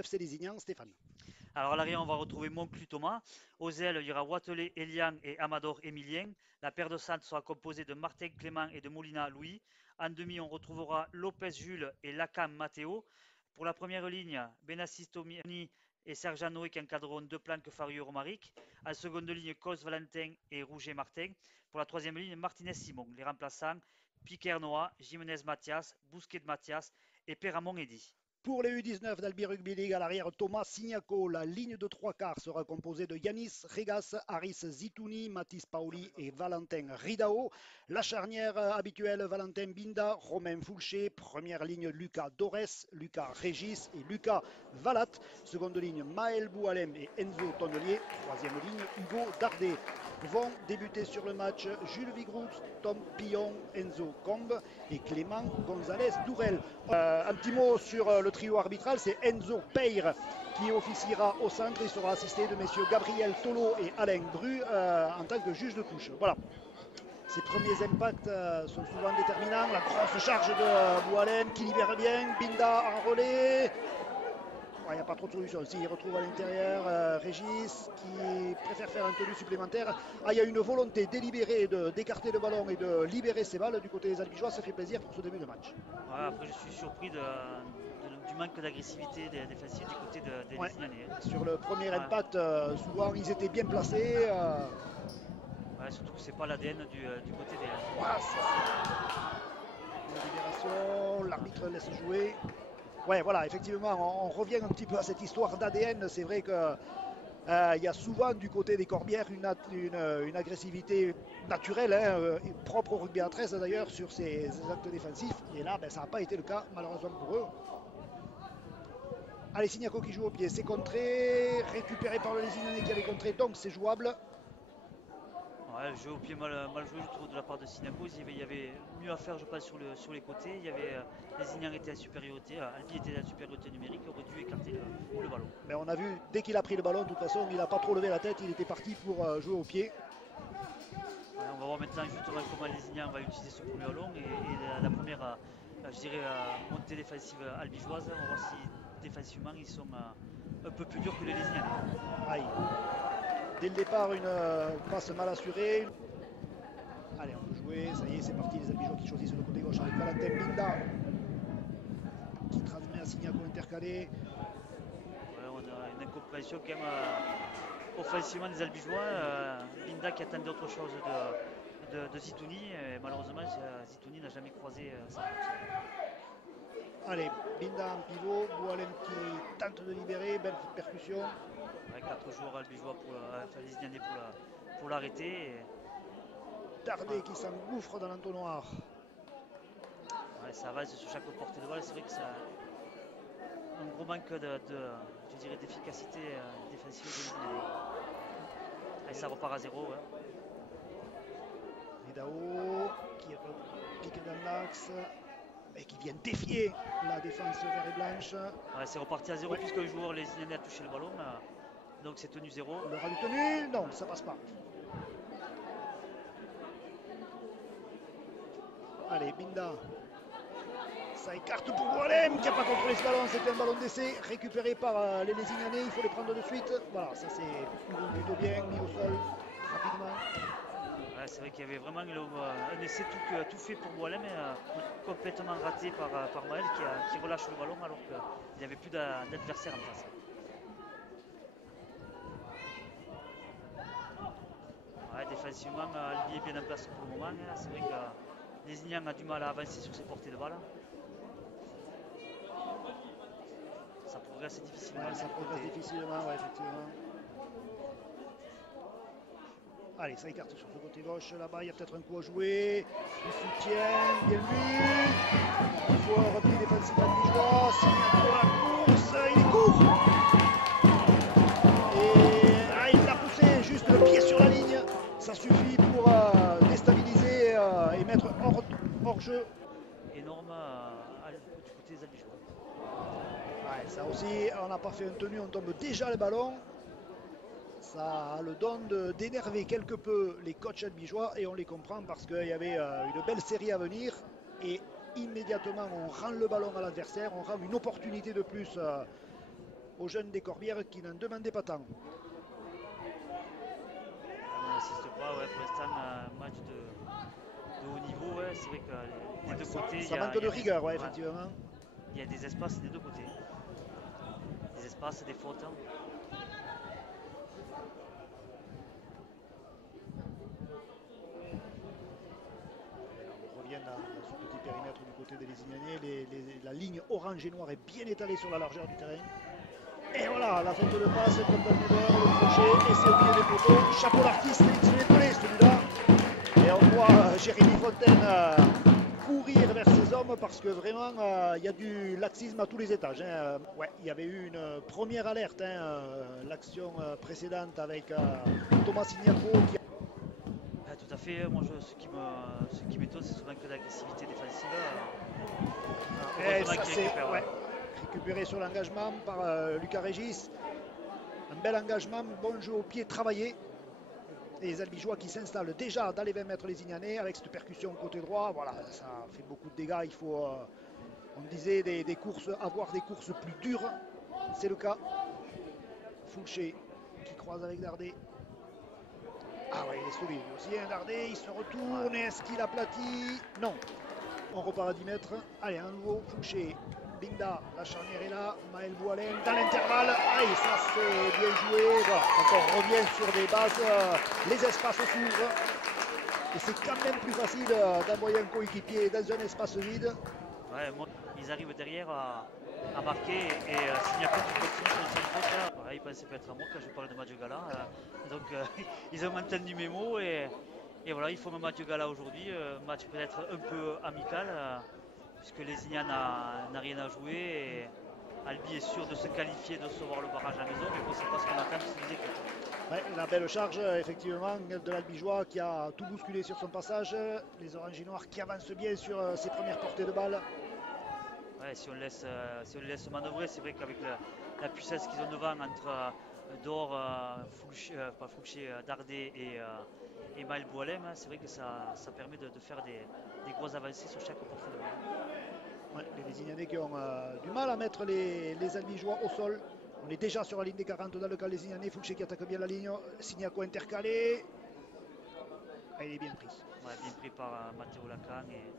FC Lézignan, Stéphane. Alors à l'arrière, on va retrouver Monclu Thomas. Aux ailes, il y aura Watelet Elian et Amador Emilien. La paire de centre sera composée de Martin Clément et de Molina Louis. En demi, on retrouvera Lopez Jules et Lacam Matteo. Pour la première ligne, Benassis Tomiani et Serge Noé qui encadreront deux planques Farieux Romaric. En seconde ligne, Cos Valentin et Rouget Martin. Pour la troisième ligne, Martinez Simon. Les remplaçants, Piquer Noah, Jimenez Mathias, Bousquet de Mathias et Perramon Eddy. Pour les U19 d'Albi Rugby League, à l'arrière, Thomas Signaco. La ligne de trois quarts sera composée de Yanis Regas, Aris Zitouni, Mathis Paoli et Valentin Ridao. La charnière habituelle, Valentin Binda, Romain Foulché. Première ligne, Lucas Dorès, Lucas Régis et Lucas Valat. Seconde ligne, Maël Boualem et Enzo Tonnelier. Troisième ligne, Hugo Dardet. Vont débuter sur le match Jules Vigroux, Tom Pillon, Enzo Combe et Clément González Dourel. Un petit mot sur le trio arbitral, c'est Enzo Peyre qui officiera au centre. Il sera assisté de messieurs Gabriel Tolo et Alain Bru en tant que juge de touche. Voilà. Ses premiers impacts sont souvent déterminants. La grosse charge de Boualem qui libère bien. Binda en relais. Il n'y a pas trop de solution. S'il retrouve à l'intérieur Régis qui préfère faire un tenue supplémentaire. Il y a une volonté délibérée d'écarter le ballon et de libérer ses balles du côté des Albigeois. Ça fait plaisir pour ce début de match. Ouais, après, je suis surpris du manque d'agressivité des défensifs du côté des Ouais. Lézignanais. Sur le premier Ouais. impact, souvent ils étaient bien placés. Ouais, surtout que c'est pas l'ADN du côté des. Voilà, une libération, l'arbitre laisse jouer. Ouais, voilà, effectivement, on revient un petit peu à cette histoire d'ADN. C'est vrai que il y a souvent du côté des Corbières une agressivité naturelle, propre au rugby à 13 d'ailleurs, sur ces actes défensifs. Et là, ça n'a pas été le cas, malheureusement pour eux. Allez, Signaco qui joue au pied, c'est contré, récupéré par le Lézignanais qui avait contré, donc c'est jouable. Ouais, le jeu au pied mal joué, je trouve, de la part de Sinaco. Il y avait mieux à faire, je pense, sur les côtés. Il y avait, les Ignans étaient en supériorité, Albi était en supériorité numérique, aurait dû écarter le ballon. Mais on a vu, dès qu'il a pris le ballon, de toute façon, il n'a pas trop levé la tête, il était parti pour jouer au pied. Ouais, on va voir maintenant justement comment les Ignans va utiliser ce premier ballon et la première, je dirais, montée défensive albigeoise. On va voir si défensivement ils sont un peu plus durs que les Lézignanais. Aïe. Dès le départ, une passe mal assurée. Allez, on peut jouer, ça y est, c'est parti, les Albigeois qui choisissent le côté gauche avec Valentin Binda qui transmet à Signaco intercalé. Ouais, on a une incompréhension quand même offensivement des Albigeois. Binda qui attendait autre chose de Zitouni. Et malheureusement, Zitouni n'a jamais croisé sa route. Allez, Binda en pivot, Boualem qui tente de libérer, belle percussion. Avec 4 joueurs albigeois enfin, les Ignanais pour l'arrêter. Dardet qui s'engouffre dans l'entonnoir. Ouais, ça avance sur chaque portée de balle. C'est vrai que ça un gros manque je dirais, d'efficacité défensive des Ignanais. Et ça repart à 0. Ouais. Ridao qui pique dans l'axe et qui vient défier la défense vert et blanche. Ouais, c'est reparti à 0 puisque le joueur les Ignanais a touché le ballon. Donc c'est tenu 0. Le ras du tenu, non, ça passe pas. Allez, Binda. Ça écarte pour Boualem qui n'a pas contrôlé ce ballon. C'était un ballon d'essai récupéré par les Lézignanais. Il faut les prendre de suite. Voilà, ça c'est plutôt bien mis au sol rapidement. Ouais, c'est vrai qu'il y avait vraiment un essai tout fait pour Boualem, mais complètement raté par Maël qui relâche le ballon alors qu'il n'y avait plus d'adversaire en face. Ouais, défensivement, Albi est bien en place pour le moment. C'est vrai que les Ignans a du mal à avancer sur ses portées de balle. Ça progresse difficilement. Ouais, ça progresse difficilement, ouais, effectivement. Allez, ça écarte sur ce côté gauche. Là-bas, il y a peut-être un coup à jouer. Il soutient, bien vu. Il faut un repli défensif albigeois. Signaco à la course. Il court. Et il l'a poussé juste le pied sur la ligne. Ça suffit pour déstabiliser et mettre hors jeu. Énorme du côté des Albigeois. Ouais, ça aussi, on n'a pas fait un tenu, on tombe déjà le ballon. Ça a le don d'énerver quelque peu les coachs albigeois et on les comprend parce qu'il y avait une belle série à venir et immédiatement on rend le ballon à l'adversaire, on rend une opportunité de plus aux jeunes des Corbières qui n'en demandaient pas tant. On n'assiste pas, ouais, pour l'instant, match de haut niveau, ouais, c'est vrai que des deux côtés, Ça manque de rigueur, ouais, effectivement. Il y a des espaces des deux côtés. Des espaces, des fautes. On revient dans ce petit périmètre du côté des Lézignanais. La ligne orange et noire est bien étalée sur la largeur du terrain. Et voilà, la fête de passe, comme dans le le crochet, et c'est au milieu des poteaux. Chapeau l'artiste, il se l'est pelé celui-là. Et on voit Jérémy Fontaine courir vers ses hommes parce que vraiment il y a du laxisme à tous les étages. Ouais, il y avait eu une première alerte, l'action précédente avec Thomas Signaco qui Tout à fait, moi ce qui m'étonne c'est souvent que l'agressivité défensive. ça, récupéré sur l'engagement par Lucas Régis. Un bel engagement, bon jeu au pied travaillé. Et les Albigeois qui s'installent déjà dans les 20 mètres lézignanais avec cette percussion côté droit. Voilà, ça fait beaucoup de dégâts. Il faut, on disait, des courses, avoir des courses plus dures. C'est le cas. Fouché qui croise avec Dardet. Ah ouais, il est solide aussi, Dardet. Il se retourne. Est-ce qu'il aplatit? Non. On repart à 10 mètres. Allez, à nouveau, Fouché. Binda, la charnière est là, Maël Boalen dans l'intervalle, allez, ça c'est bien joué, voilà. Quand on revient sur des bases, les espaces s'ouvrent, et c'est quand même plus facile d'envoyer un coéquipier dans un espace vide. Ouais, moi, ils arrivent derrière à marquer, et Signaco qui continue sur le faute, voilà, ils pensaient pas être à moi quand je parlais de match de gala, donc ils ont entendu mes mots, et voilà, ils font un match de gala aujourd'hui, match peut-être un peu amical, puisque Lézignan n'a rien à jouer et Albi est sûr de se qualifier, de recevoir le barrage à la maison, mais bon, c'est pas ce qu'on attend de ces équipes. Ouais, la belle charge effectivement de l'Albigeois qui a tout bousculé sur son passage, les oranges et noirs qui avancent bien sur ses premières portées de balle. Ouais, si on les laisse manœuvrer, c'est vrai qu'avec la puissance qu'ils ont devant entre Dor, Dardet et Maël Boalem, c'est vrai que ça permet de faire des grosses avancées sur chaque portée de balle. Ouais, les Lézignanais qui ont du mal à mettre les Albigeois au sol. On est déjà sur la ligne des 40 dans le cas des Lézignanais. Fouché qui attaque bien la ligne. Signaco intercalé. Ah, il est bien pris. Ouais, bien pris par Matteo Lacan et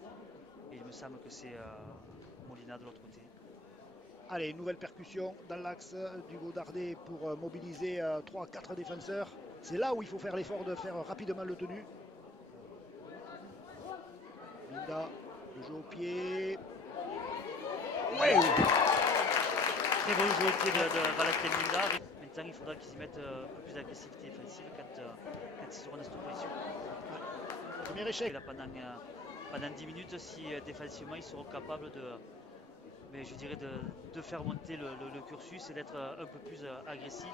il me semble que c'est Molina de l'autre côté. Allez, une nouvelle percussion dans l'axe d'Hugo Dardet pour mobiliser 3-4 défenseurs. C'est là où il faut faire l'effort de faire rapidement le tenu. Binda, le jeu au pied. Ouais. Très bon jeu au pied de Valentin Binda. Maintenant, il faudra qu'ils y mettent un peu plus d'agressivité défensive quand ils seront dans cette position. Ouais. Premier échec. Là, pendant 10 minutes, si défensivement ils seront capables mais je dirais de faire monter le cursus et d'être un peu plus agressif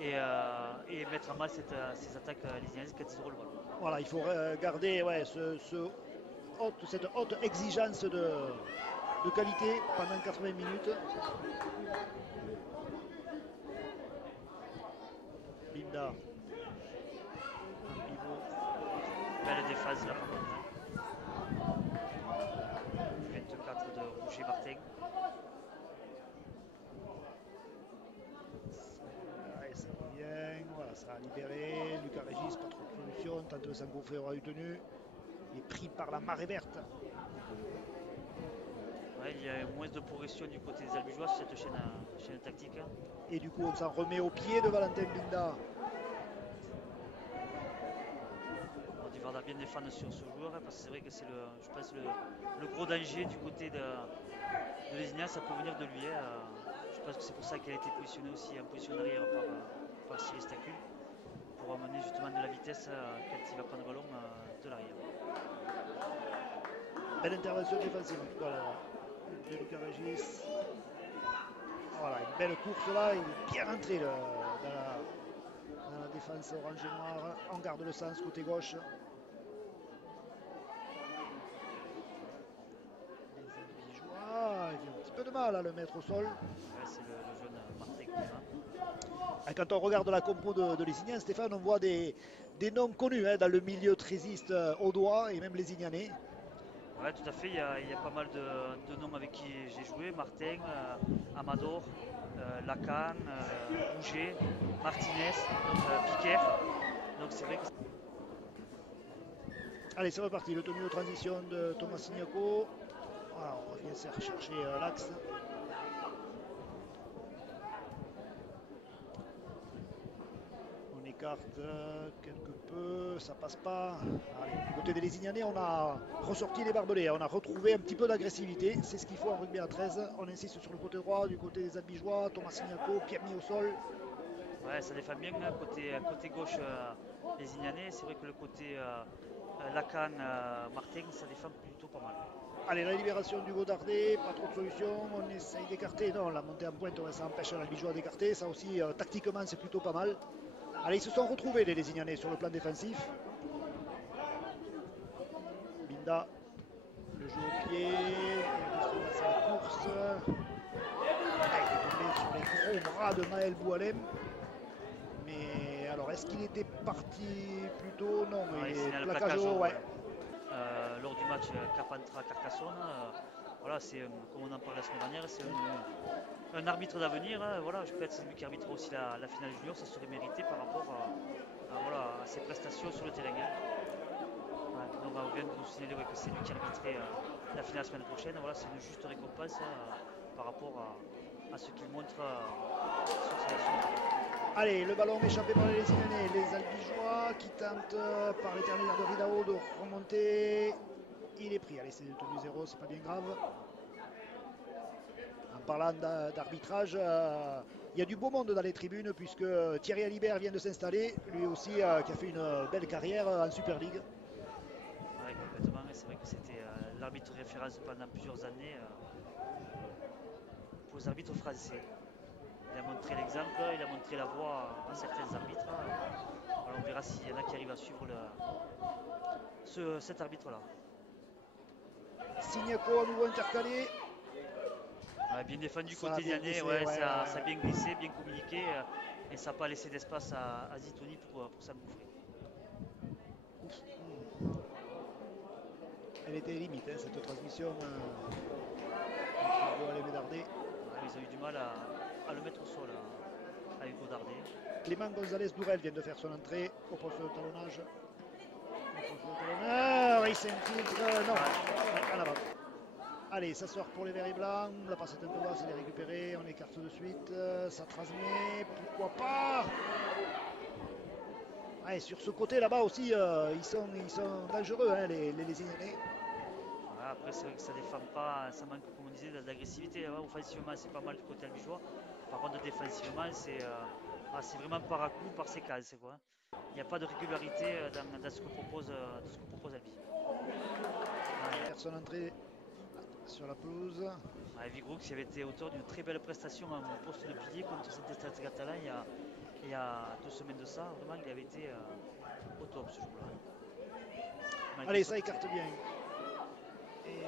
et mettre en mal ces attaques lésignanaises quand ils auront le ballon. Voilà, il faut garder cette haute exigence de qualité pendant 80 minutes. Binda. Un pivot. Belle défense là par contre. 24 de Rouget Martin. Ça revient, voilà, ça a libéré. Lucas Régis, pas trop de solution. Tente de s'engouffrer, aura eu tenu. Il est pris par la marée verte. Ouais, il y a moins de progression du côté des Albigeois sur cette chaîne tactique. Et du coup, on s'en remet au pied de Valentin Binda. Il va bien défendre sur ce joueur parce que c'est vrai que c'est je pense le gros danger du côté de Lézignan, ça peut venir de lui. Je pense que c'est pour ça qu'il a été positionné aussi en position arrière par Cyril Stacul pour amener justement de la vitesse quand il va prendre le ballon de l'arrière. Belle intervention défensive en tout cas de Lucas Régis. Voilà, une belle course là, il est bien rentré dans la défense orange et noire. On garde le sens côté gauche. Il a un petit peu de mal à le mettre au sol. Ouais, c'est le jeune Martin. Quand on regarde la compo de Lézignan, Stéphane, on voit des noms connus dans le milieu trésiste audois et même lézignanais. Ouais, tout à fait. Il y a pas mal de noms avec qui j'ai joué. Martin, Amador, Lacan, Bouger, Martinez, Piquer. Donc c'est vrai que Allez, c'est reparti, le tenue de transition de Thomas Signaco. Voilà, on revient chercher l'axe. On écarte quelque peu, ça passe pas. Allez, du côté des Lézignanais, on a ressorti les barbelés, on a retrouvé un petit peu d'agressivité. C'est ce qu'il faut en rugby à 13. On insiste sur le côté droit, du côté des Albigeois, Thomas Signaco, pied mis au sol. ouais, ça défend bien. Hein, côté gauche, les Ignanais. C'est vrai que le côté Lacan, Martin, ça défend plutôt pas mal. Allez, la libération du Godardet, pas trop de solutions. On essaye d'écarter. Non, la montée en pointe, ouais, ça empêche l'Albigeois d'écarter. Ça aussi, tactiquement, c'est plutôt pas mal. Allez, ils se sont retrouvés, les Lézignanais, sur le plan défensif. Binda, le jeu au pied, c'est la course. Ah, il est tombé sur les gros bras de Maël Boualem. Mais alors, est-ce qu'il était parti plus tôt? Non, Ouais, mais il signale le plaquage plaquage haut, haut, ouais. lors du match Carpentras-Carcassonne. Voilà, c'est comme on en parlait la semaine dernière, c'est un arbitre d'avenir. Hein, voilà, je peux être celui qui arbitre aussi la finale junior, ça serait mérité par rapport voilà, à ses prestations sur le terrain. Hein. Ouais, donc on vient de nous signaler ouais, que c'est lui qui arbitrait la finale la semaine prochaine. Voilà, c'est une juste récompense par rapport à ce qu'il montre sur ses. Allez, le ballon échappé par les Lézignanais. Les Albigeois qui tentent par l'éternel de Ridao de remonter. Il est pris. Allez, c'est tenu 0, c'est pas bien grave. En parlant d'arbitrage, il y a du beau monde dans les tribunes puisque Thierry Alibert vient de s'installer, lui aussi qui a fait une belle carrière en Super League. Ouais, complètement. C'est vrai que c'était l'arbitre de référence pendant plusieurs années pour les arbitres français. Il a montré l'exemple, il a montré la voie à certains arbitres. Alors on verra s'il y en a qui arrivent à suivre cet arbitre-là. Signaco à nouveau intercalé. Ouais, bien défendu Ça côté a bien Diané, glissé, ouais, ouais, ça a bien glissé, bien communiqué et ça n'a pas laissé d'espace à Zitouni pour s'engouffrer. Elle était limite, hein, cette transmission entre Boal et Médardé. Ouais, ils ont eu du mal à le mettre au sol avec Godardet. Clément Gonzalez Dourel vient de faire son entrée au poste de talonnage. Il s'infiltre, non, en avant. Allez, ça sort pour les verts et blancs. La passe est un peu basse, elle est récupérée. On écarte de suite. Ça transmet. Pourquoi pas? Allez, sur ce côté là-bas aussi, ils sont dangereux, hein, les Lézignanais. Ouais, après, c'est vrai que ça défend pas, ça manque, comme on disait, d'agressivité. Ouais, offensivement, c'est pas mal du côté albigeois. Par contre, défensivement, c'est vraiment par à coup, par séquence. Quoi. Il n'y a pas de régularité dans ce que propose Albi. Ouais, Faire son entrée sur la pelouse. ouais, Vigroux qui avait été auteur d'une très belle prestation en poste de pilier contre Saint-Estève catalan il y a 2 semaines de ça. Vraiment, il avait été au top ce jour-là. Allez, ça écarte bien. Et...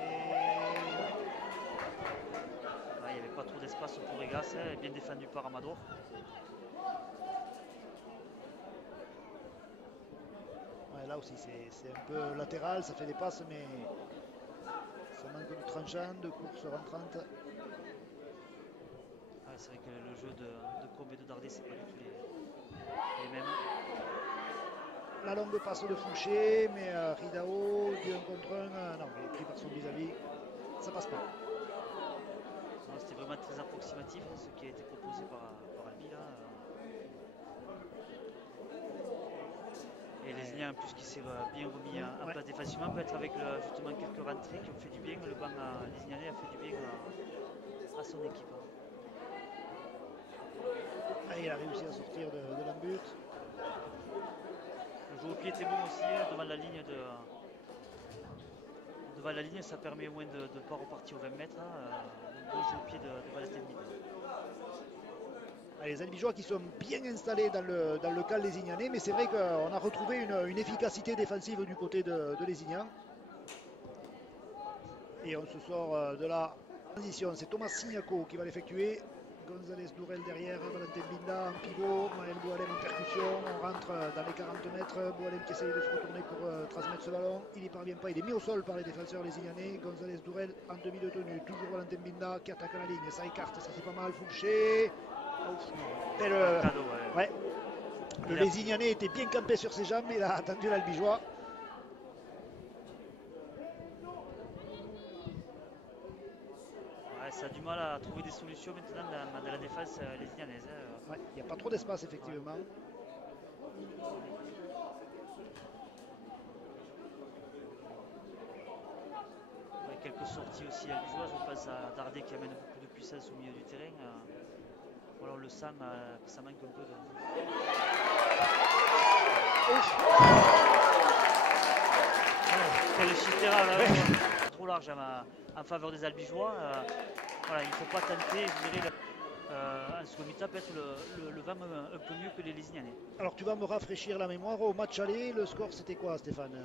Ouais, il n'y avait pas trop d'espace pour Regas, bien défendu par Amador. Ouais, là aussi, c'est un peu latéral, ça fait des passes, mais ça manque de tranchant, de course rentrante. Ouais, c'est vrai que le jeu de Combe et de Dardet, c'est pas du tout les mêmes. La longue passe de Fouché, mais Ridao, du 1 contre 1, non, il est pris par son vis-à-vis. Ça passe pas. C'était vraiment très approximatif ce qui a été proposé par Albi là. Et les liens en plus qui s'est bien remis en place défensivement, peut-être avec justement quelques rentrées qui ont fait du bien. Le banc Lézignanais a fait du bien à son équipe. Ah, il a réussi à sortir de l'embut. Le jeu au pied était bon aussi devant la ligne devant la ligne, ça permet au moins de ne pas repartir aux 20 mètres. Un bon jeu au pied devant la tête mid. Les Albigeois qui sont bien installés dans le camp lézignanais, mais c'est vrai qu'on a retrouvé une efficacité défensive du côté de Lézignan. Et on se sort de la transition. C'est Thomas Signaco qui va l'effectuer. González Dourel derrière, Valentin Binda en pivot, Maël Boualem en percussion. On rentre dans les 40 mètres. Boualem qui essaye de se retourner pour transmettre ce ballon. Il n'y parvient pas, il est mis au sol par les défenseurs lésignanais. González Dourel en demi de tenue. Toujours Valentin Binda qui attaque la ligne. Ça écarte, ça c'est pas mal. Fouché. Cadeau, ouais. Le Lézignanais était bien campé sur ses jambes, mais il a attendu l'Albigeois. Ça a du mal à trouver des solutions maintenant dans la défense lézignanaise. Ouais, il n'y a pas trop d'espace effectivement. Ouais, quelques sorties aussi albigeoises. Je pense à Dardet qui amène beaucoup de puissance au milieu du terrain. Alors le sang, ça manque un peu de. Le Chitera là, trop large en faveur des albigeois. Voilà, il ne faut pas tenter, je dirais, en second mi-temps, peut-être le vent un peu mieux que les Lézignanais. Alors tu vas me rafraîchir la mémoire, au match aller, le score c'était quoi Stéphane?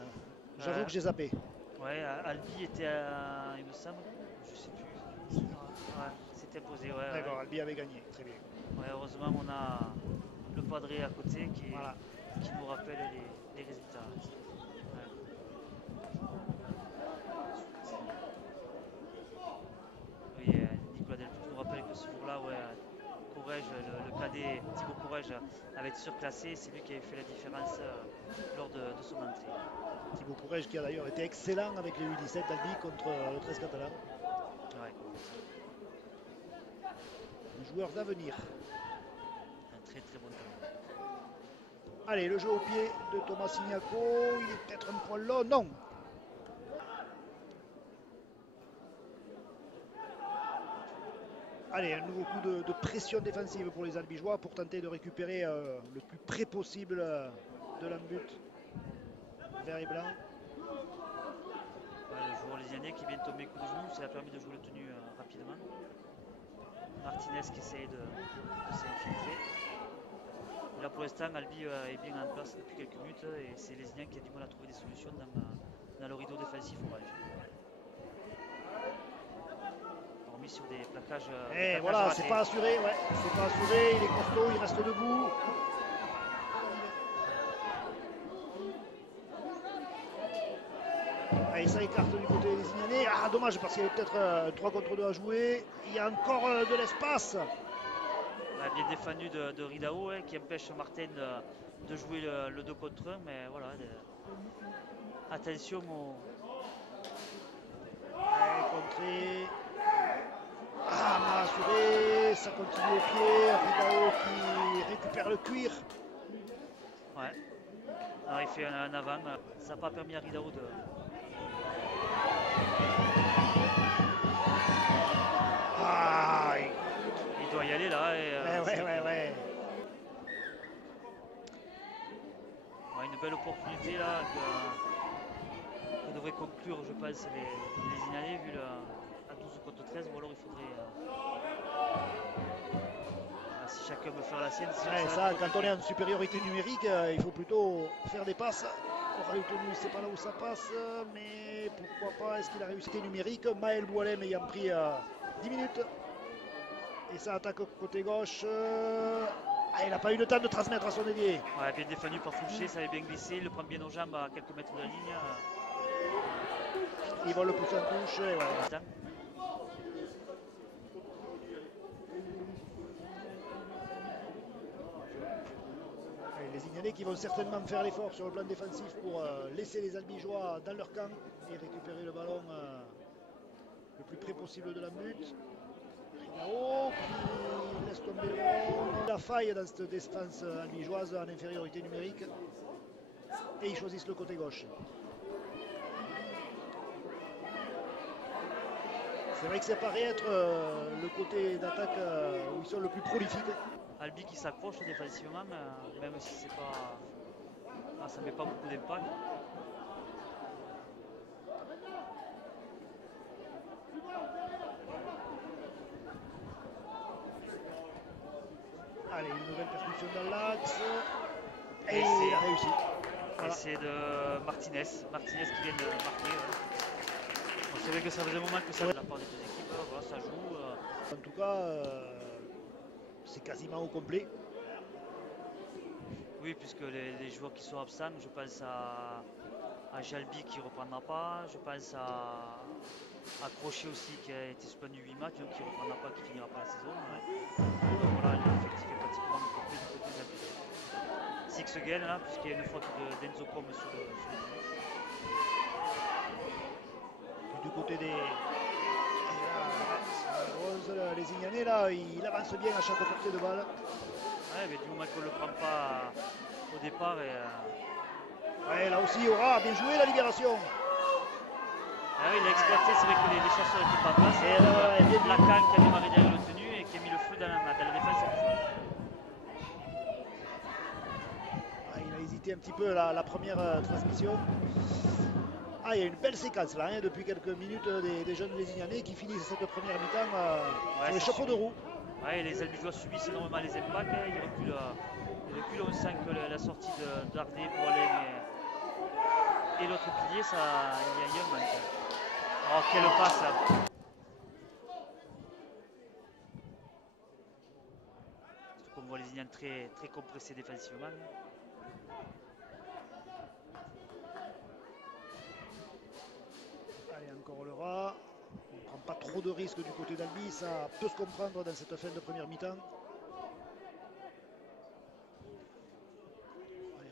J'avoue que j'ai zappé. Ouais, Albi était à, il me semble, je sais plus. Ouais, c'était imposé, ouais. D'accord, Albi avait gagné, très bien. Ouais, heureusement on a le Padré à côté qui nous rappelle les résultats. Oui, Nicolas Delpech nous rappelle que ce jour-là, Courrèges, le cadet Thibaut Courrèges avait été surclassé. C'est lui qui avait fait la différence lors de son entrée. Thibaut Courrèges qui a d'ailleurs été excellent avec les U17 d'Albi contre le 13 catalan. Ouais. Un joueur d'avenir. Un très très bon talent. Allez, le jeu au pied de Thomas Signaco. Il est peut-être un poil long. Non. Allez, un nouveau coup de pression défensive pour les Albigeois pour tenter de récupérer le plus près possible de l'embut. Vert et blanc. Ouais, le joueur lésignanais qui vient de tomber coup de genou, ça a permis de jouer le tenu rapidement. Martinez qui essaye de s'infiltrer. Là pour l'instant, Albi est bien en place depuis quelques minutes et c'est Lézignan qui a du mal à trouver des solutions dans le rideau défensif orange. Hormis sur des plaquages. Et voilà, c'est pas assuré, ouais, c'est pas assuré, il est costaud, il reste debout. Allez, ça écarte du côté des Lézignanais. Ah, dommage parce qu'il y avait peut-être 3 contre 2 à jouer. Il y a encore de l'espace. Bien défendu de Ridao qui empêche Martin de jouer le 2 contre 1, mais voilà, attention au. Allez, contré. Ah, mal assuré, ça continue au pied. Ridao qui récupère le cuir. Ouais. Alors il fait un avant, ça n'a pas permis à Ridao de. Ah, il doit y aller là. Ouais. Une belle opportunité là que devraient conclure, je pense, les Lézignanais vu à 12 contre 13, ou alors il faudrait. Si chacun veut faire la sienne. Quand on est en supériorité numérique, il faut plutôt faire des passes. Aura tenu, c'est pas là où ça passe, mais pourquoi pas, est-ce qu'il a réussi numérique? Maël Boualem ayant pris 10 minutes. Et ça attaque côté gauche. Il n'a pas eu le temps de transmettre à son ailier. Ouais, bien défendu par Fouché, ça avait bien glissé, il le prend bien aux jambes à quelques mètres de la ligne. Il va le pousser en touche. Et voilà. Les Lézignanais qui vont certainement faire l'effort sur le plan défensif pour laisser les Albigeois dans leur camp et récupérer le ballon le plus près possible de la but. Ridao qui laisse tomber le ballon. La faille dans cette défense albigeoise en infériorité numérique. Et ils choisissent le côté gauche. C'est vrai que ça paraît être le côté d'attaque où ils sont le plus prolifiques. Albi qui s'accroche défensivement, même si c'est pas. Ça ne met pas beaucoup d'impact. Allez, une nouvelle percussion dans l'axe. Et il a réussi. Voilà. Et c'est de Martinez. Martinez qui vient de marquer. C'est vrai que ça faisait un moment que ça de la part des deux équipes. Voilà, ça joue. En tout cas, c'est quasiment au complet. Oui, puisque les joueurs qui sont absents, je pense à Jalbi qui ne reprendra pas, je pense à Crochet aussi qui a été suspendu 8 matchs, donc qui ne reprendra pas, qui finira pas la saison. Donc voilà, l'effectif est pratiquement complet du côté des Albigeois. Six again là, puisqu'il y a une faute d'Enzo Com sur le Du côté des... Les Ignanais là, il avance bien à chaque portée de balle. Ouais, mais du moment qu'on ne le prend pas au départ. Ouais, là aussi, Aura, bien joué la libération. Ah oui, il a exploité, c'est vrai que les chasseurs n'étaient pas en place. Et Lacan qui a démarré derrière le tenu et qui a mis le feu dans la défense. Ah, il a hésité un petit peu la première transmission. Ah, il y a une belle séquence là, hein, depuis quelques minutes des jeunes Lézignanais qui finissent cette première mi-temps sur les chapeaux de roue. Ouais, les Albigeois subissent énormément les impacts, hein, ils reculent. On sent que la sortie d'Ardé pour aller et l'autre pilier, il y a un manque. Oh, quelle passe là. Surtout qu'on voit les Ignans très, très compressés défensivement. Allez, encore le rat. On ne prend pas trop de risques du côté d'Albi, ça peut se comprendre dans cette fin de première mi-temps.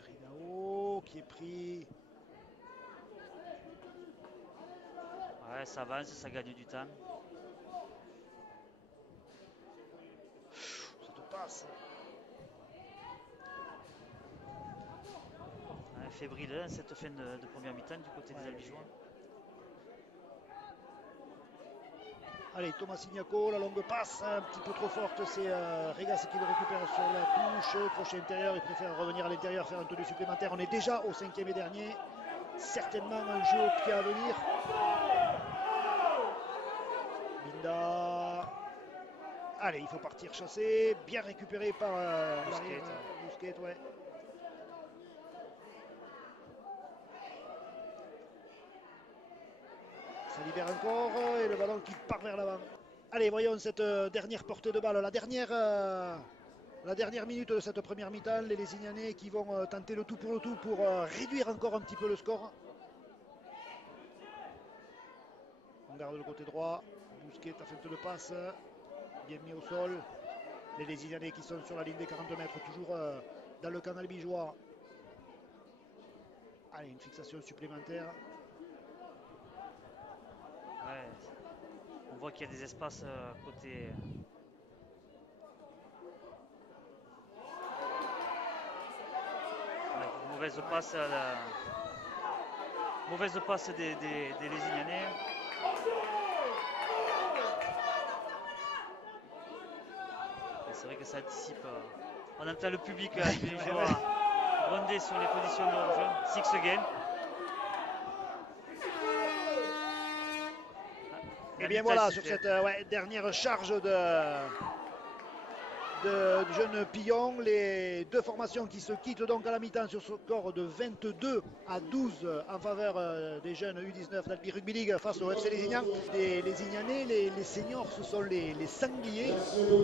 Ridao qui est pris. Ouais, ça avance, ça gagne du temps. Ça te passe. Ouais, fébrile hein, cette fin de première mi-temps du côté des Albigeois. Allez, Thomas Signaco, la longue passe, un petit peu trop forte, c'est Regas qui le récupère sur la touche, crochet intérieur, il préfère revenir à l'intérieur, faire un tendu supplémentaire. On est déjà au 5e et dernier, certainement un jeu au pied à venir. Binda, allez, il faut partir chasser, bien récupéré par Bousquet, ouais. Ça libère encore et le ballon qui part vers l'avant. Allez, voyons cette dernière portée de balle, la dernière minute de cette première mi-temps. Les Lézignanais qui vont tenter le tout pour réduire encore un petit peu le score. On garde le côté droit. Bousquet a fait de passe, bien mis au sol. Les Lézignanais qui sont sur la ligne des 40 mètres, toujours dans le camp albigeois. Allez, une fixation supplémentaire. Ouais, on voit qu'il y a des espaces côté. Mauvaise passe des Lézignanais. C'est vrai que ça anticipe. On entend le public gronder sur les positions de hors-jeu. Six again. Et bien voilà, sur cette dernière charge de jeunes Pillon, les deux formations qui se quittent donc à la mi-temps sur ce score de 22-12 en faveur des jeunes U19 d'Albi Rugby League face au FC Lézignan. Les Lézignanais, les seniors, ce sont les sangliers.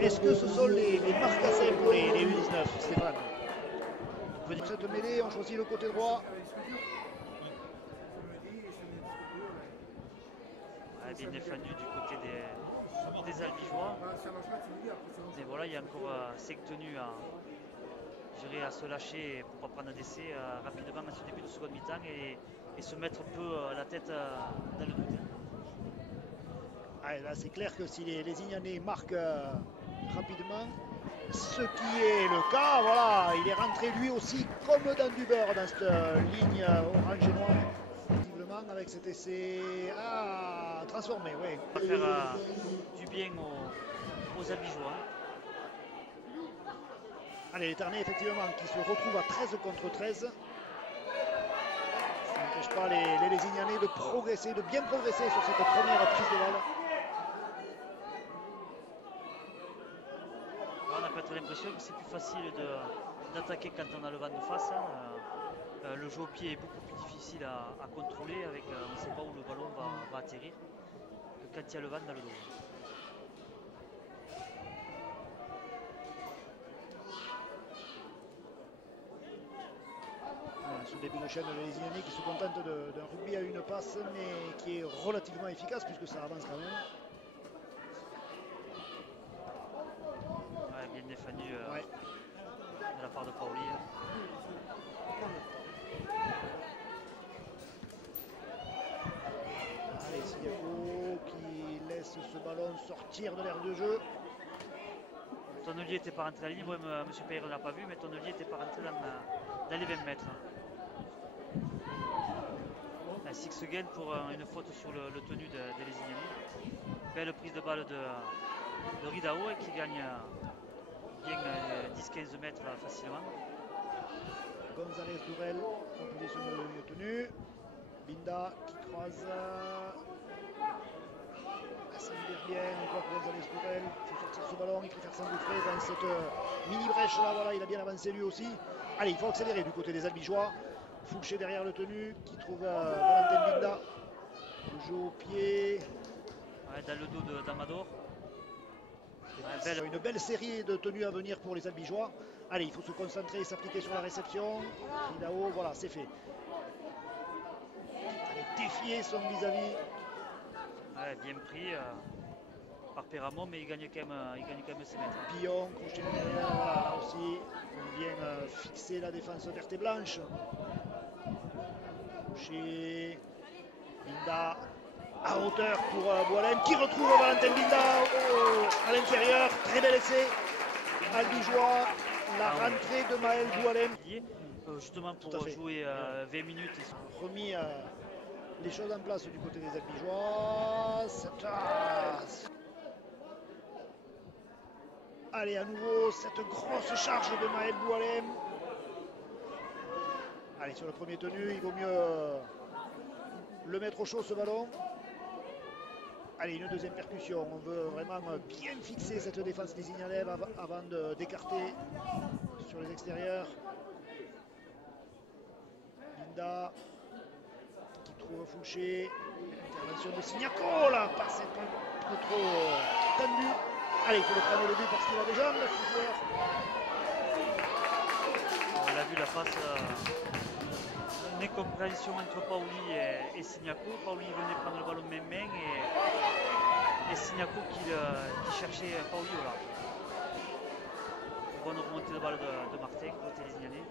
Est-ce que ce sont les marcassins pour les U19, Stéphane? Pour cette mêlée, on choisit le côté droit. Bien défendu du côté des Albigeois. Mais voilà, il y a encore 5 tenues à se lâcher pour ne pas prendre un décès rapidement à ce début de seconde mi-temps et se mettre un peu la tête dans le doute. Ah, là, c'est clair que si les Ignanais marquent rapidement, ce qui est le cas, voilà, il est rentré lui aussi comme dans du beurre dans cette ligne orange et noire. Avec cet essai transformé, oui. On va faire du bien aux Albigeois. Allez, les Ternais, effectivement, qui se retrouvent à 13 contre 13. Ça n'empêche pas les Lézignanais de progresser, de bien progresser sur cette première prise de balle. On a peut-être l'impression que c'est plus facile d'attaquer quand on a le vent de face. Le jeu au pied est beaucoup plus difficile à contrôler, avec on ne sait pas où le ballon va atterrir, que quand il y a le vent dans le dos. ce début de chaîne, les Lézignanais qui se contentent d'un rugby à une passe, mais qui est relativement efficace puisque ça avance quand même. Ouais, bien défendu Ouais. de la part de Paoli. Allez, Siniako qui laisse ce ballon sortir de l'aire de jeu. Tonnelier n'était pas rentré à la ligne, ouais, M. Payre ne l'a pas vu, mais Tonnelier n'était pas rentré dans les 20 mètres. Un six again pour une faute sur le tenu des Lézignanais. Belle prise de balle de Ridao qui gagne bien 10-15 mètres facilement. González Dourel en position de milieu tenu. Binda qui croise. Ça libère bien encore González Dourel. Il faut sortir ce ballon, il préfère s'engouffrer dans cette mini brèche là. Voilà, il a bien avancé lui aussi. Allez, il faut accélérer du côté des Albigeois. Fouché derrière le tenu qui trouve Valentin Binda. Le jeu au pied. Ouais, dans le dos d'Amador. Une belle série de tenues à venir pour les Albigeois. Allez, il faut se concentrer et s'appliquer sur la réception. Ridao, voilà, c'est fait. Allez, défier son vis-à-vis. Ouais, bien pris par Péramont, mais il gagne quand même ses mètres. Pillon, crochet derrière, voilà, là aussi, on vient fixer la défense verte et blanche. Crochet, Binda à hauteur pour Boualem qui retrouve Valentin Binda à l'intérieur. Très bel essai. Albigeois, la rentrée de Maël Boualem. Justement pour jouer 20 minutes. Remis les choses en place du côté des Albigeois. Allez, à nouveau, cette grosse charge de Maël Boualem. Allez, sur le premier tenu, il vaut mieux le mettre au chaud, ce ballon. Allez, une deuxième percussion. On veut vraiment bien fixer cette défense des Lézignanais avant d'écarter sur les extérieurs. Binda qui trouve Fouché. Intervention de Siniako, la passe est un peu trop tendue. Allez, il faut le prendre le but parce qu'il a des jambes, ce joueur. On l'a vu, la passe, une incompréhension entre Paoli et Siniako. Paoli venait prendre le ballon main et Siniako qui cherchait Paoli au large. Bonne remontée de balle de Martin, côté Lézignanais.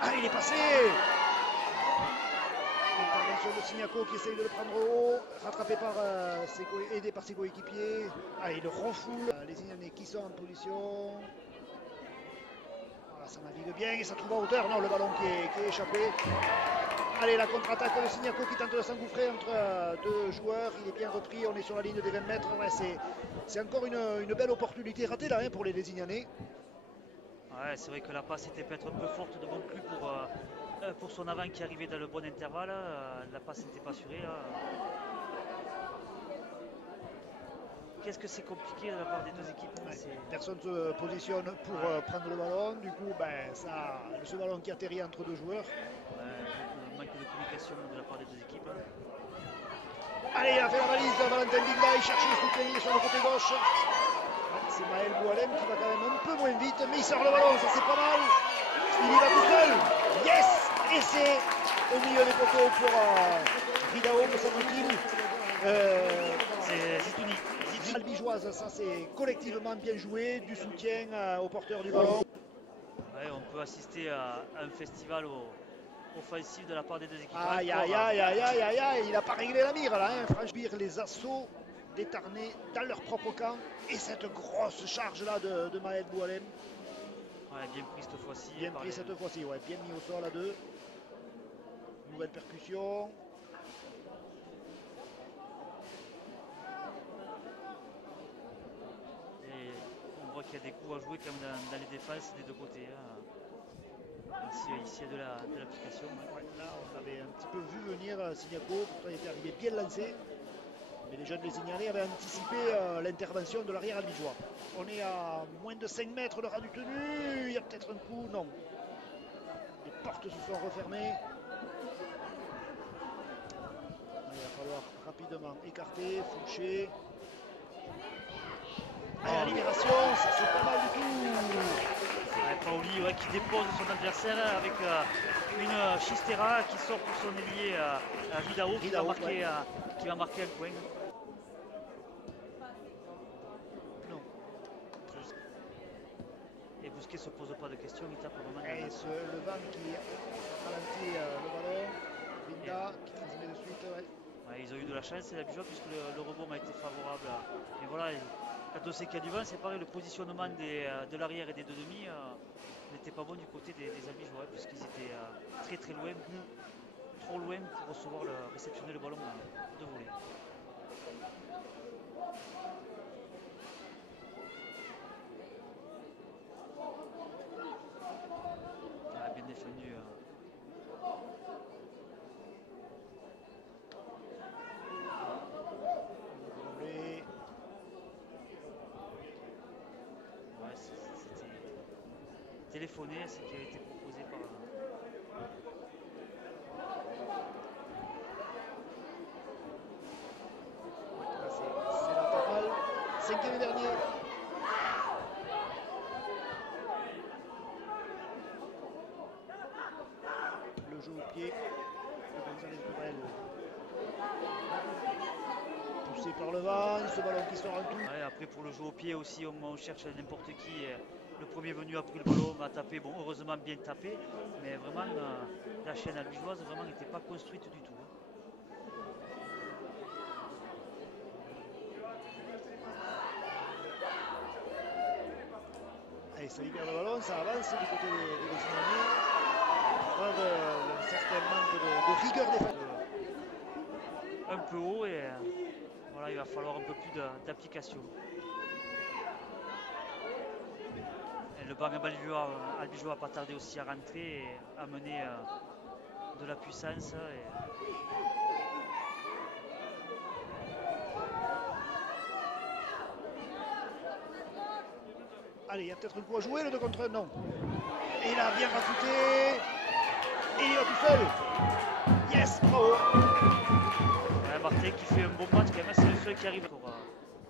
Ah, il est passé. Intervention de Siniako qui essaye de le prendre au haut, rattrapé par aidé par ses coéquipiers. Ah, il le refoule. Les Lézignanais qui sont en position. Voilà, ça navigue bien et ça trouve à hauteur. Non, le ballon qui est échappé. Allez, la contre-attaque de Siniako qui tente de s'engouffrer entre deux joueurs. Il est bien repris, on est sur la ligne des 20 mètres. Ouais, c'est encore une belle opportunité ratée là pour les Lézignanais. Ouais, c'est vrai que la passe était peut-être un peu forte de bon cru pour son avant qui arrivait dans le bon intervalle. La passe n'était pas assurée. Qu'est-ce que c'est compliqué de la part des deux équipes. Ouais, personne ne se positionne pour prendre le ballon. Du coup, ce ballon qui atterrit entre deux joueurs. Manque de communication de la part des deux équipes. Allez, il a fait la valise, Valentin Binda, il cherche le soutien sur le côté gauche. C'est Maël Boualem qui va quand même un peu moins vite, mais il sort le ballon, ça c'est pas mal. Il y va tout seul. Yes. Et c'est au milieu des poteaux pour Ridao, me semble-t-il. C'est Zitouni. Albigeoise, ça c'est collectivement bien joué, du soutien au porteur du ballon. Ouais, on peut assister à un festival offensif de la part des deux équipes. Aïe, aïe, aïe, aïe, aïe, aïe, aïe, il n'a pas réglé la mire là, franchir les assauts détarnés dans leur propre camp. Et cette grosse charge là de Maël Boualem. Ouais, bien pris cette fois-ci. Bien pris cette fois-ci, ouais, bien mis au sol à deux. Nouvelle percussion. Et on voit qu'il y a des coups à jouer quand même dans les défenses des deux côtés. Ici, il y a de l'application. Ouais, là, on avait un petit peu vu venir Siniako, pourtant il était arrivé bien lancé. Mais les jeunes Lézignanais avaient anticipé l'intervention de l'arrière albigeois. On est à moins de 5 mètres le ras du tenu. Il y a peut-être un coup, non. Les portes se sont refermées. rapidement écarté, Fouché. Et la libération, ça c'est pas mal du tout. Ouais, Paoli ouais, qui dépose son adversaire avec une Chistera qui sort pour son ailier Vidao qui va marquer, qui va marquer un point. Non. Et Bousquet se pose pas de questions, il tape vraiment. Et le Van qui ralentit le ballon. Vinda qui transmet de suite. Ouais. Ouais, ils ont eu de la chance, la Bijois, puisque le rebond a été favorable. Mais voilà, quand on sait qu'il y a du vent, c'est pareil, le positionnement de l'arrière et des deux demi n'était pas bon du côté des Albigeois, puisqu'ils étaient très très loin, trop loin pour recevoir réceptionner le ballon de volée. Ah, bien défendu. Ouais, c'était téléphoné, ce qui a été proposé par. C'est latéral. Cinquième et dernier. Le jeu au pied de González Burel. Poussé par le vent, ce ballon qui sort en tout. Ouais, après pour le jeu au pied aussi, on cherche n'importe qui. Le premier venu a pris le ballon, a tapé, bon heureusement bien tapé, mais vraiment la chaîne albigeoise vraiment n'était pas construite du tout. Allez, ça libère le ballon, ça avance du côté des Léziniens. Preuve d'un certain manque de rigueur défensive. Un peu haut et voilà, il va falloir un peu plus d'application. Le banc albigeois n'a pas tardé aussi à rentrer et à mener de la puissance. Allez, il y a peut-être un coup à jouer, le 2 contre 1, non. Et il a bien rajouté. Et il va tout seul. Yes, bravo. Martin qui fait un bon match, quand même, c'est le seul qui arrive pour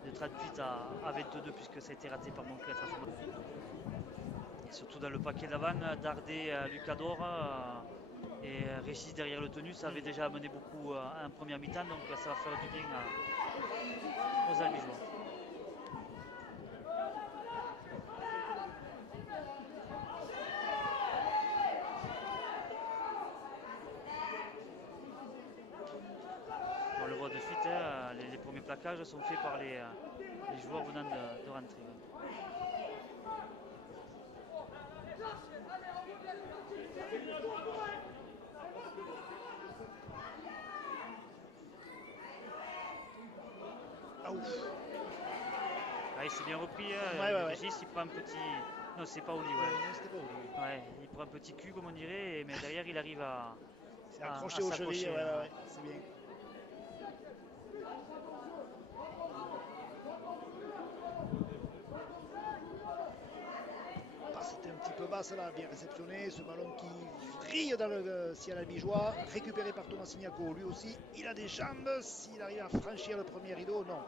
de 38 à 22 puisque ça a été raté par Moncler. Et surtout dans le paquet d'avant, Dardet, Lucador et Régis derrière le tenue, ça avait déjà amené beaucoup en première mi-temps, donc ça va faire du bien aux Albigeois. On le voit de suite, hein, les premiers plaquages sont faits par les joueurs venant de rentrer. Ah ouf. Ah, il s'est bien repris, Régis, il prend un petit... Non, c'est pas Oli, ouais, il prend un petit cul, comme on dirait, mais derrière, il arrive à... C'est accroché aux chevilles, ouais, c'est bien. C'était un petit peu basse là, bien réceptionné. Ce ballon qui vrille dans le ciel albigeois, récupéré par Thomas Signaco. Lui aussi, il a des jambes. S'il arrive à franchir le premier rideau, non.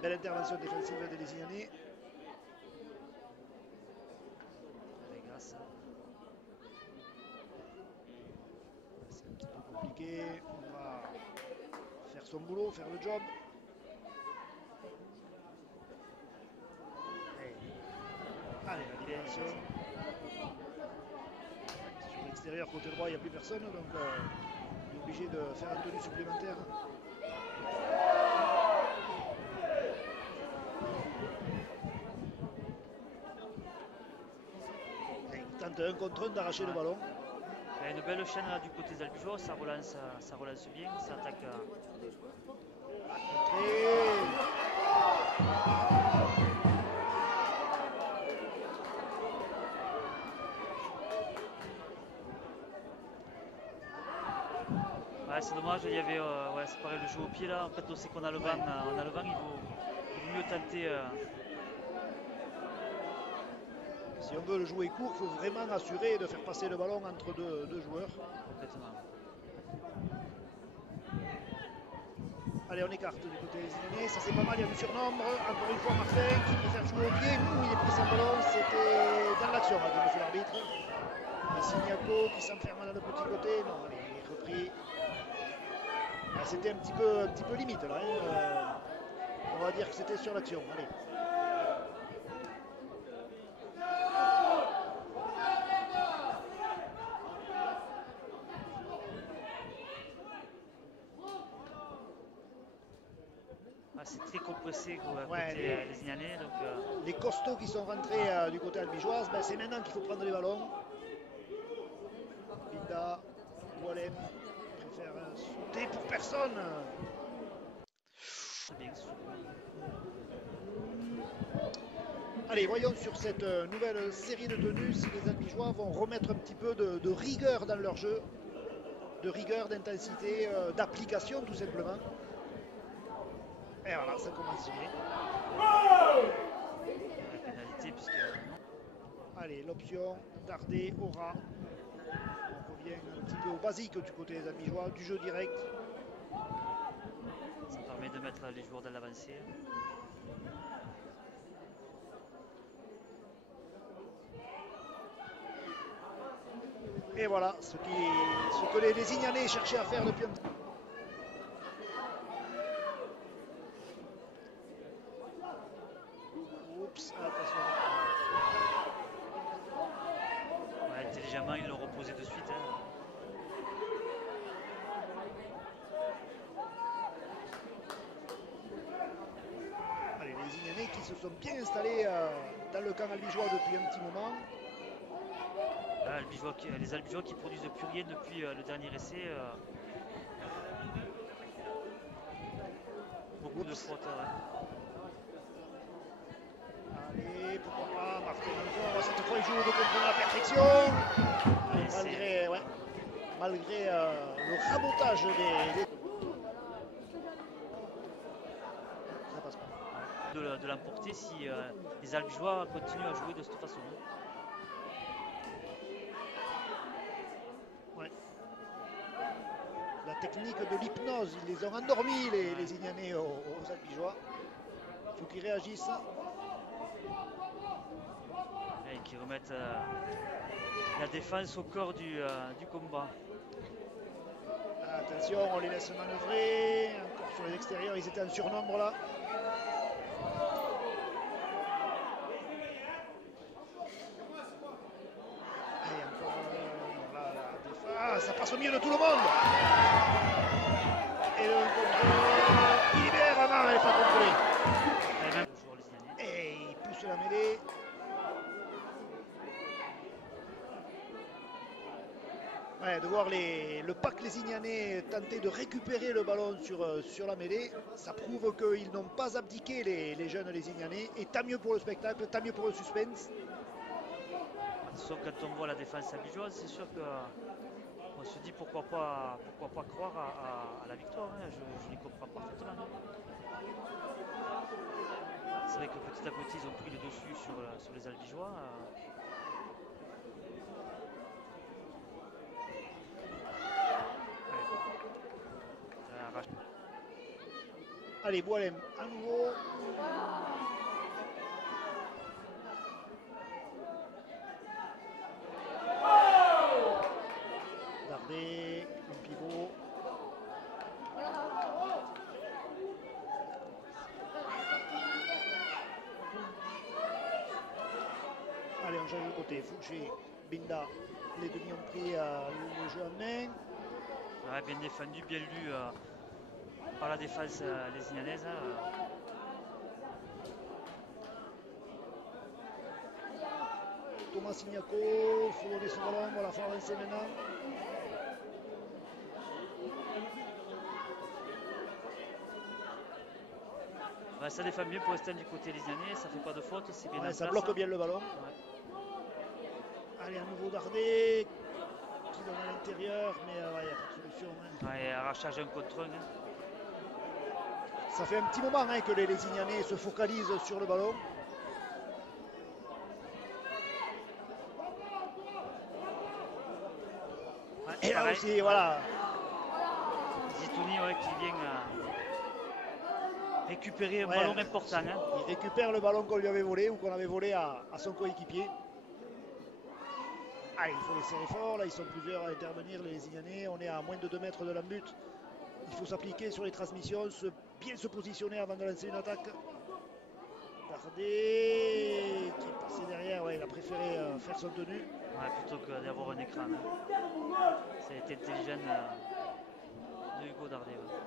Belle intervention défensive des Lézinianais. C'est un petit peu compliqué. On va faire son boulot, faire le job. Allez, la libération. Sur l'extérieur, côté droit, il n'y a plus personne, donc on est obligé de faire un tenue supplémentaire. Et il tente un contre un d'arracher le ballon. Il y a une belle chaîne là, du côté des Albigeois, ça relance bien, ça attaque. Ouais, c'est dommage, il y avait c'est pareil, le jeu au pied là, en fait on sait qu'on a le vent, il vaut mieux tenter. Si on veut le jouer court, il faut vraiment assurer de faire passer le ballon entre deux joueurs. Complètement. Allez, on écarte du côté des Ignanais, ça c'est pas mal, il y a du surnombre. Encore une fois, Martin qui préfère jouer au pied. Il est pris son ballon, c'était dans l'action, a dit monsieur l'arbitre. Et Signaco qui s'enferme dans le petit côté. Non, allez, il est repris. Ah, c'était un petit peu limite là. On va dire que c'était sur l'action. Allez. Ah, c'est très compressé côté les Ignanais. Donc, les costauds qui sont rentrés du côté albigeoise, ben, c'est maintenant qu'il faut prendre les ballons. Binda, Walem préfère sauter pour personne. bien. Allez, voyons sur cette nouvelle série de tenues si les albigeois vont remettre un petit peu de rigueur dans leur jeu, de rigueur, d'intensité, d'application tout simplement. Et voilà, ça commence bien. La pénalité, puisque... Allez, l'option Dardé, Aura. On revient un petit peu au basique du côté des albigeois, du jeu direct. Ça permet de mettre les joueurs dans l'avancée. Et voilà, ce que les Ignanais cherchaient à faire depuis un petit temps. Oups, attention. Ouais, intelligemment, ils l'ont reposé de suite. Hein. Allez, les Ignanais qui se sont bien installés dans le camp albigeois depuis un petit moment. Ah, les albigeois qui produisent plus rien depuis le dernier essai. Beaucoup de fautes. Ouais. Allez, pourquoi pas, Martin encore, cette fois il joue de contre la perfection. Malgré le rabotage des... Ça passe pas. De l'emporter si les albigeois continuent à jouer de cette façon. Ouais. La technique de l'hypnose, ils les ont endormis les Ignanais aux albigeois. Il faut qu'ils réagissent. Et qui remettent la défense au corps du combat. Attention, on les laisse manœuvrer. Encore sur les extérieurs, ils étaient en surnombre là. Et encore là, ça passe au milieu de tout le monde. Et le contrôle, il libère, non, il n'est pas contrôlé. Et il pousse la mêlée. Ouais, de voir le pack les Ignanais tenter de récupérer le ballon sur la mêlée, ça prouve qu'ils n'ont pas abdiqué les jeunes les Ignanais, et tant mieux pour le spectacle, tant mieux pour le suspense. Sauf quand on voit la défense albigeoise, c'est sûr qu'on se dit pourquoi pas croire à la victoire. Hein. Je les comprends parfaitement. C'est vrai que petit à petit ils ont pris le dessus sur les albigeois. Allez, Boilem à nouveau. Dardé, un pivot. Allez, on change de côté. Fouché, Binda, les demi ont pris le jeu en main. Ouais, bien défendu, bien lu par la défense les Ignanaises. Thomas Signaco, il faut donner son ballon, voilà, il faut avancer maintenant. Ouais, ça défend bien pour rester du côté des Ignanais, ça fait pas de faute, c'est bien. Ouais, ça bloque bien le ballon. Ouais. Allez, à nouveau Dardé qui donne à l'intérieur, mais il n'y a pas de solution. Hein. Ouais, arrachage un contre un. Hein. Ça fait un petit moment hein, que les Ignanais se focalisent sur le ballon. Ouais, et là pareil, aussi, voilà. Zitouni ouais, qui vient récupérer un Ouais, ballon important. Hein. Il récupère le ballon qu'on lui avait volé ou qu'on avait volé à son coéquipier. Allez, il faut les serrer fort. Là, ils sont plusieurs à intervenir, les Lézignanais. On est à moins de 2 mètres de l'embut. Il faut s'appliquer sur les transmissions, bien se positionner avant de lancer une attaque. Dardet qui est passé derrière, ouais, il a préféré faire son tenue. Ouais, plutôt que d'avoir un écran. Hein. Ça a été intelligent de Hugo Dardet. Ouais.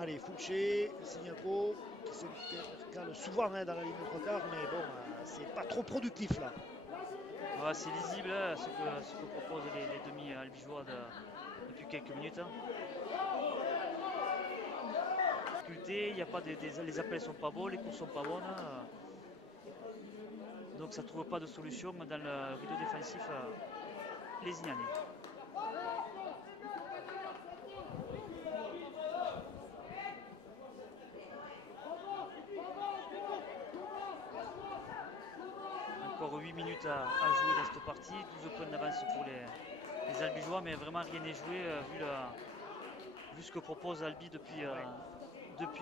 Allez, Fouché, Signaco qui s'intercale souvent hein, dans la ligne de trois quarts, mais bon, c'est pas trop productif là. Ouais, c'est lisible hein, ce que proposent les demi-albigeois depuis quelques minutes. Hein. Il y a pas les appels sont pas bons, les courses sont pas bonnes. Hein. Donc ça ne trouve pas de solution dans le rideau défensif lézignanais. Encore 8 minutes à jouer dans cette partie, 12 points d'avance pour les albigeois, mais vraiment rien n'est joué vu ce que propose Albi depuis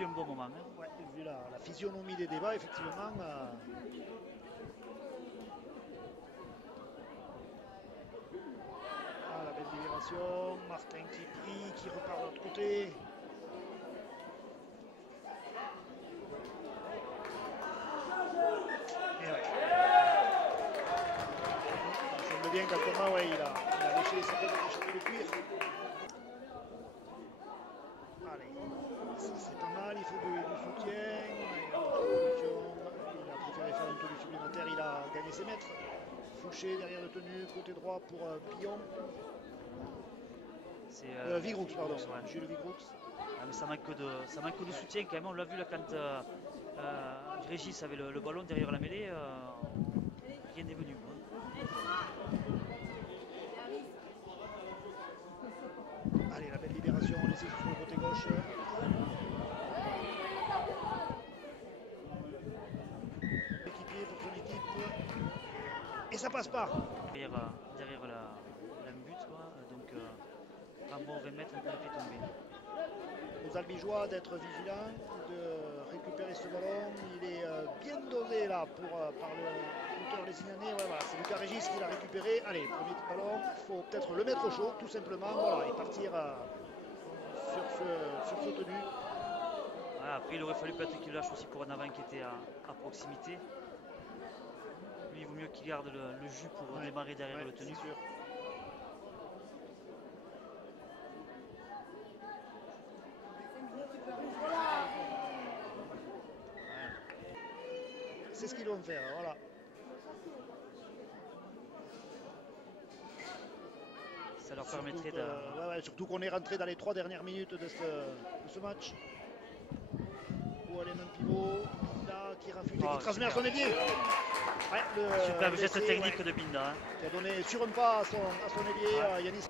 un bon moment. Hein. Ouais, vu la physionomie des débats, effectivement. La belle libération, Martin qui prie, qui repart de l'autre côté. Et ouais. Ça semble bien qu'à Thomas, ouais, il a léché sa tête de cuir. Allez, c'est pas mal, il faut du soutien. Il a préféré faire une tenue supplémentaire, il a gagné ses mètres. Fouché derrière le tenue, côté droit pour Pillon. C'est Vigroux, pardon. Ouais. Jules Vigroux. Ah, mais ça manque de soutien quand même. On l'a vu là quand Régis avait le ballon derrière la mêlée. Rien n'est venu. Allez, la belle libération, on essaie sur le côté gauche. Équipier pour son équipe. Et ça passe pas. Derrière la but, donc un bon remettre, on peut le faire tomber. Aux Albigeois d'être vigilants, de récupérer ce ballon. Il est bien dosé là par le auteur lézignanais. Ouais, voilà, c'est Lucas Régis qui l'a récupéré. Allez, premier ballon, il faut peut-être le mettre au chaud, tout simplement. Voilà, et partir sur ce tenue. Ouais, après, il aurait fallu peut-être qu'il lâche aussi pour un avant qui était à proximité. Lui, il vaut mieux qu'il garde le jus pour démarrer derrière le tenue. C'est ce qu'ils vont faire, voilà. Ça leur permettrait de... surtout qu'on est rentré dans les 3 dernières minutes de ce match. Oualem un pivot, Binda qui refuse et qui transmet à son ailier. Ouais, superbe geste technique de Binda. Hein. Qui a donné sur un pas à son ailier, Yanis.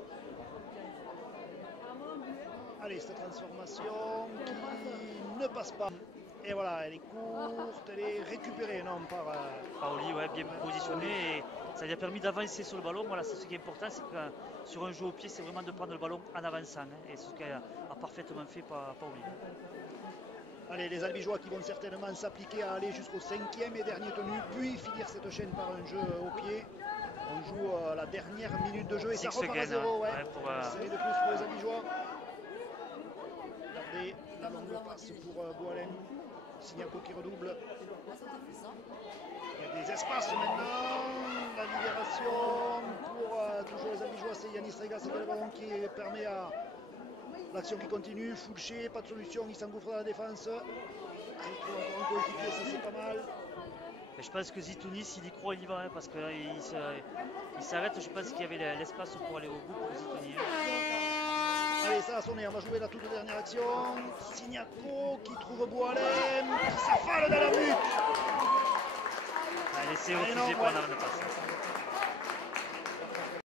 Allez, cette transformation qui ne passe pas. Et voilà, elle est courte, elle est récupérée non, par Paoli, ouais, bien positionné. Et ça lui a permis d'avancer sur le ballon. Voilà, c'est ce qui est important, c'est que sur un jeu au pied, c'est vraiment de prendre le ballon en avançant. Hein, et c'est ce qu'a parfaitement fait Paoli. Allez, les Albigeois qui vont certainement s'appliquer à aller jusqu'au 5e et dernier tenu, puis finir cette chaîne par un jeu au pied. On joue la dernière minute de jeu et ça repart à 0. Ouais, pour série de plus pour les Albigeois. Regardez la longue passe pour Boalem. Signaco qui redouble. Il y a des espaces maintenant. La libération pour toujours les Albigeois, c'est Yanis Regas qui a le ballon qui permet à l'action qui continue. Fouché, pas de solution, il s'engouffre dans la défense. Il trouve encore un coéquipier, ça c'est pas mal. Mais je pense que Zitouni, s'il y croit, il y va, hein, parce qu'il s'arrête. Je pense qu'il y avait l'espace pour aller au bout pour Zitouni. Allez, ça a sonné, on va jouer la toute dernière action. Signaco qui trouve Boalem, qui s'affale dans la butte. Allez, c'est refusé pour un arrêt de passe.